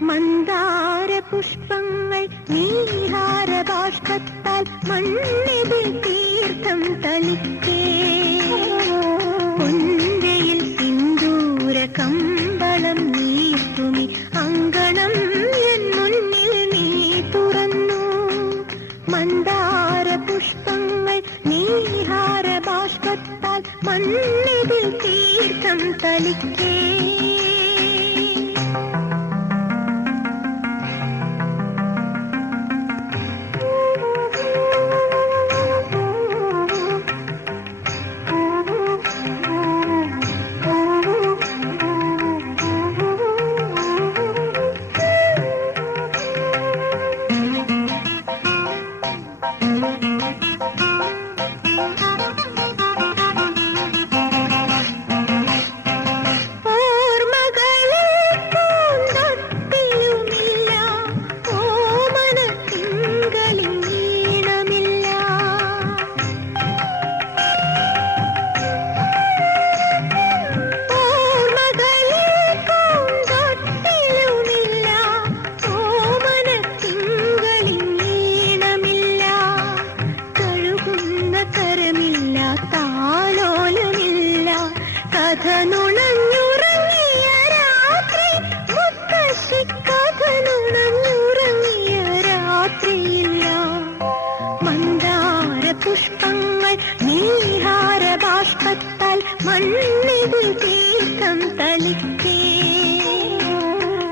മന്ദാര പുഷ്പങ്ങൾ നീഹാര ബാഷ്പത്താൽ മണ്ണിതിൽ തീർത്ഥം കമ്പളം നീർത്തുമി അങ്കണം എൻ മുന്നിൽ നീ തുറന്നു. മന്ദാര പുഷ്പങ്ങൾ നീഹാര ബാഷ്പത്താൽ മണ്ണിതിൽ തീർത്ഥം തളിക്കേ. കഥ നുണഞ്ഞുറങ്ങിയ രാത്രി മുത്തശ്ശി കഥ നുണഞ്ഞുറങ്ങിയ രാത്രിയില്ല. മന്ദാര പുഷ്പങ്ങൾ നീഹാര ബാഷ്പത്താൽ മണ്ണിതിൽ തീർത്ഥം തളിക്കേ.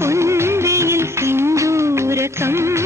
പൊന്തിയിൽ സിന്ദൂര കമ്പളം